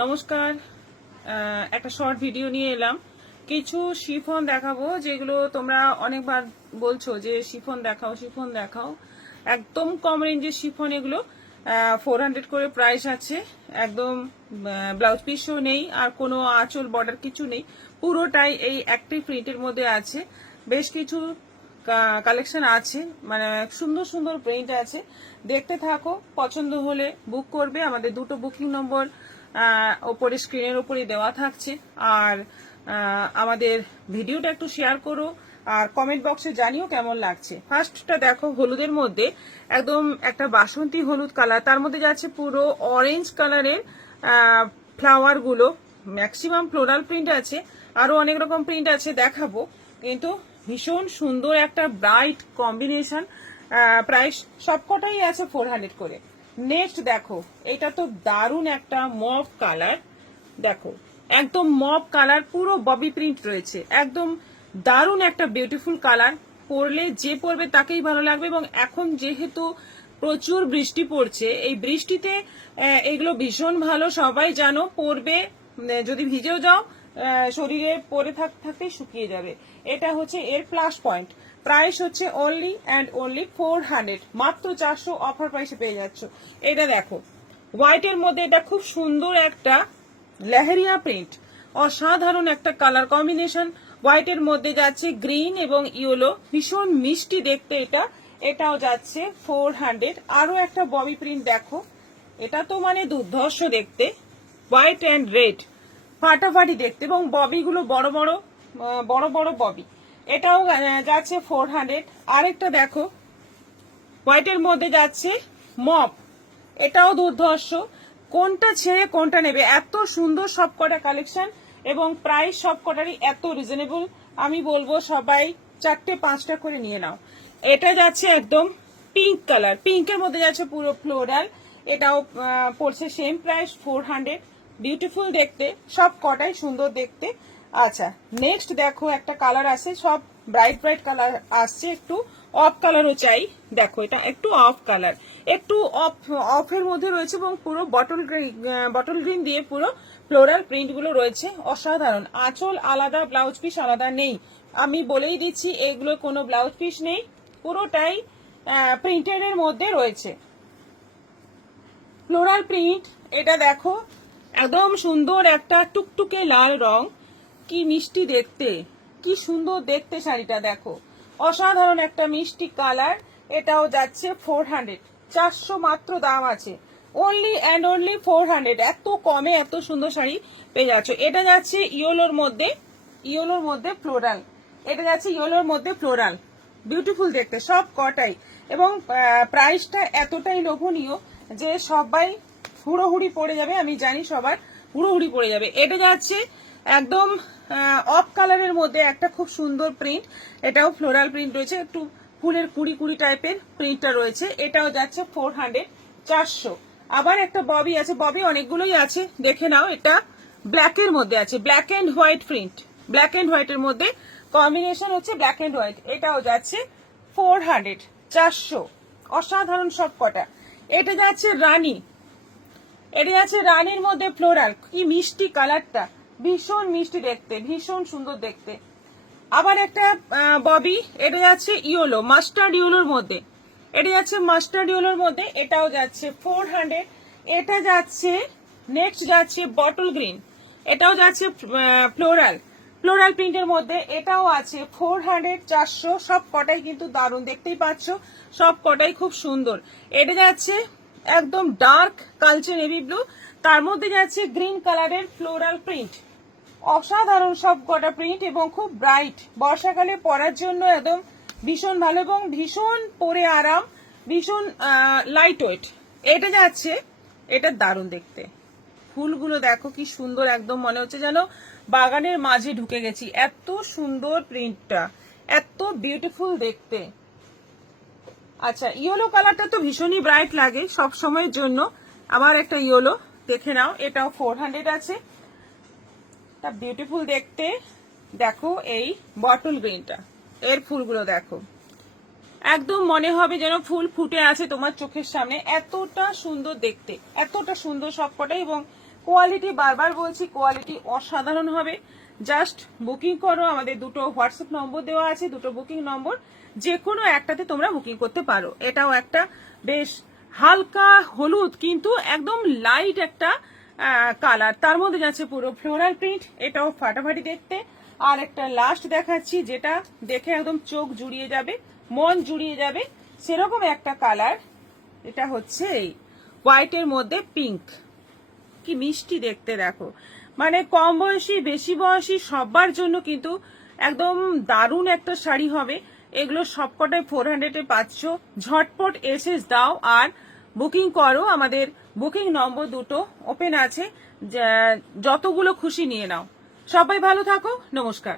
নমস্কার। একটা short video নিয়ে এলাম। কিছু শিফন দেখাবো যেগুলো তোমরা অনেকবার বলছো যে শিফন দেখাও শিফন দেখাও। একদম কম রেঞ্জের শিফন এগুলো। 400 করে প্রাইস আছে। একদম ব্লাউজ পিসও নেই আর কোনো আঁচল বর্ডার কিছু নেই, পুরোটাই এই অ্যাক্টিভ প্রিন্টের মধ্যে আছে। বেশ কিছু কালেকশন আছে, মানে সুন্দর সুন্দর প্রিন্ট আছে। দেখতে থাকো, পছন্দ হলে বুক করবে। আমাদের দুটো বুকিং নম্বর ওপরে স্ক্রিনের উপরে দেওয়া থাকছে। আর আমাদের ভিডিওটা একটু শেয়ার করো আর কমেন্ট বক্সে জানিও কেমন লাগছে। ফার্স্টটা দেখো, হলুদের মধ্যে একদম একটা বাসন্তী হলুদ কালার, তার মধ্যে যাচ্ছে পুরো অরেঞ্জ কালারের ফ্লাওয়ার গুলো। ম্যাক্সিমাম ফ্লোরাল প্রিন্ট আছে, আরো অনেক রকম প্রিন্ট আছে দেখাবো, কিন্তু ভীষণ সুন্দর একটা ব্রাইট কম্বিনেশন। প্রাইস সবকটাই আছে 400 করে। নেক্সট দেখো, এটা তো দারুণ একটা মভ কালার। দেখো একদম মভ কালার, পুরো ববি প্রিন্ট রয়েছে। একদম দারুণ একটা বিউটিফুল কালার। পরলে যে পরবে তাকেই ভালো লাগবে। এবং এখন যেহেতু প্রচুর বৃষ্টি পড়ছে, এই বৃষ্টিতে এগুলো ভীষণ ভালো, সবাই জানো। পরবে, যদি ভিজেও যাও শরীরে পরে থাকতেই শুকিয়ে যাবে। এটা হচ্ছে এর প্লাস পয়েন্ট। প্রাইস হচ্ছে অনলি অ্যান্ড অনলি 400, মাত্র 400 অফার প্রাইসে পেয়ে যাচ্ছ। এটা দেখো হোয়াইটের মধ্যে, এটা খুব সুন্দর একটা লেহেরিয়া প্রিন্ট, অসাধারণ একটা কালার কম্বিনেশন। হোয়াইটের মধ্যে যাচ্ছে গ্রিন এবং ইয়েলো, ভীষণ মিষ্টি দেখতে এটা। এটাও যাচ্ছে 400। আরো একটা ববি প্রিন্ট দেখো, এটা তো মানে দুর্ধর্ষ দেখতে, হোয়াইট অ্যান্ড রেড, ফাটাফাটি দেখতে। এবং ববি গুলো বড় বড় বড় বড় ববি। এটাও যাচ্ছে 400। আরেকটা দেখো, হোয়াইটের মধ্যে যাচ্ছে মপ, এটাও দুর্ধর্ষ। কোনটা ছেড়ে কোনটা নেবে, এত সুন্দর সবকটা কালেকশন এবং প্রাইস সবকটারই এত রিজনেবল। আমি বলবো সবাই 4টে 5টা করে নিয়ে নাও। এটা যাচ্ছে একদম পিঙ্ক কালার, পিঙ্কের মধ্যে যাচ্ছে পুরো ফ্লোরাল। এটাও পড়ছে সেম প্রাইস 400। বিউটিফুল দেখতে, সব কটাই সুন্দর দেখতে। আচ্ছা, নেক্সট দেখো একটা কালার আছে, সব ব্রাইট ব্রাইট কালার আসছে, একটু অফ কালারও চাই। দেখো এটা একটু অফ কালার, একটু অফের মধ্যে রয়েছে এবং পুরো বটল গ্রিন দিয়ে পুরো ফ্লোরাল প্রিন্ট গুলো রয়েছে। অসাধারণ। আঁচল আলাদা, ব্লাউজ পিস আলাদা নেই। আমি বলেই দিচ্ছি এগুলো কোনো ব্লাউজ পিস নেই, পুরোটাই প্রিন্টের মধ্যে রয়েছে, ফ্লোরাল প্রিন্ট। এটা দেখো একদম সুন্দর একটা টুকটুকে লাল রং, কি মিষ্টি দেখতে, কি সুন্দর দেখতে শাড়িটা। দেখো অসাধারণ একটা মিষ্টি কালার। এটাও যাচ্ছে 400, 400 মাত্র দাম আছে। Only and only 400। এত কমে এত সুন্দর শাড়ি পেয়ে যাচ্ছ। এটা যাচ্ছে ইয়েলোর মধ্যে, ইয়েলোর মধ্যে ফ্লোরাল। এটা যাচ্ছে ইয়েলোর মধ্যে ফ্লোরাল, বিউটিফুল দেখতে সব কটাই। এবং প্রাইসটা এতটাই লোভনীয় যে সবাই হুড়োহুড়ি পড়ে যাবে। আমি জানি সবার হুড়োহুড়ি পড়ে যাবে। এটা যাচ্ছে একদম অফ কালারের মধ্যে একটা খুব সুন্দর প্রিন্ট। এটাও ফ্লোরাল প্রিন্ট রয়েছে, একটু ফুলের কুড়ি কুড়ি টাইপের প্রিন্টটা রয়েছে। এটাও যাচ্ছে 400, 400। আবার একটা ববি আছে, ববি অনেকগুলোই আছে, দেখে নাও। এটা ব্ল্যাকের মধ্যে আছে, black and white print, black and হোয়াইটের মধ্যে কম্বিনেশন হচ্ছে ব্ল্যাক অ্যান্ড হোয়াইট। এটাও যাচ্ছে 400, 400। অসাধারণ সব কটা। এটা যাচ্ছে রানী, এটা যাচ্ছে রানীর মধ্যে ফ্লোরাল, কি মিষ্টি কালারটা, ভীষণ মিষ্টি দেখতে, ভীষণ সুন্দর দেখতে। আবার একটা ববি, এটা যাচ্ছে ইয়েলো, মাস্টার্ড ইয়েলোর মধ্যে, এটা যাচ্ছে মাস্টার্ড ইয়েলোর মধ্যে। এটাও যাচ্ছে 400। এটা যাচ্ছে নেক্সট যাচ্ছে বটল গ্রিন, এটাও যাচ্ছে ফ্লোরাল, ফ্লোরাল প্রিন্টের মধ্যে। এটাও আছে 400, 400। সব কটাই কিন্তু দারুণ, দেখতেই পাচ্ছ সব কটাই খুব সুন্দর। এটা যাচ্ছে একদম ডার্ক কালচে নেভি ব্লু, তার মধ্যে যাচ্ছে গ্রিন কালারের ফ্লোরাল প্রিন্ট। অসাধারণ সব কটা প্রিন্ট এবং খুব ব্রাইট, বর্ষাকালে পরার জন্য একদম ভীষণ ভালো এবং ভীষণ পরে আরাম, ভীষণ লাইট ওয়েট। এটা যাচ্ছে, এটা দারুণ দেখতে। ফুলগুলো দেখো কি সুন্দর, একদম মনে হচ্ছে যেন বাগানের মাঝে ঢুকে গেছি, এত সুন্দর প্রিন্টটা, এত বিউটিফুল দেখতে। আচ্ছা, ইয়েলো কালারটা তো ভীষণই ব্রাইট লাগে সব সময়ের জন্য। আবার একটা ইয়েলো দেখে নাও, এটাও 400 আছে, তা বিউটিফুল দেখতে। দেখো এই বটল গ্রিনটা, এর ফুলগুলো দেখো, একদম মনে হবে যেন ফুল ফুটে আছে তোমার চোখের সামনে, এতটা সুন্দর দেখতে, এতটা সুন্দর সবকটাই। এবং কোয়ালিটি বারবার বলছি, কোয়ালিটি অসাধারণ হবে। জাস্ট বুকিং করো, আমাদের দুটো হোয়াটসঅ্যাপ নম্বর দেওয়া আছে, দুটো বুকিং নম্বর, যে কোনো একটাতে তোমরা বুকিং করতে পারো। এটাও একটা বেশ হালকা হলুদ কিন্তু একদম লাইট একটা কালার, তার মধ্যে যাচ্ছে পুরো ফ্লোরাল প্রিন্ট, এটাও ফাটাফাটি দেখতে। আর একটা লাস্ট দেখাচ্ছি যেটা দেখে একদম চোখ জুড়িয়ে যাবে, মন জুড়িয়ে যাবে, সেরকম একটা কালার। এটা হচ্ছে এই হোয়াইটের মধ্যে পিঙ্ক, কি মিষ্টি দেখতে দেখো। মানে কম বয়সী বেশি বয়সী সবার জন্য কিন্তু একদম দারুণ একটা শাড়ি হবে। এগুলো সবকটাই 400-এ পাচ্ছ। ঝটপট এসএস দাও আর বুকিং করো, আমাদের বুকিং নম্বর দুটো ওপেন আছে, যতগুলো খুশি নিয়ে নাও। সবাই ভালো থাকো, নমস্কার।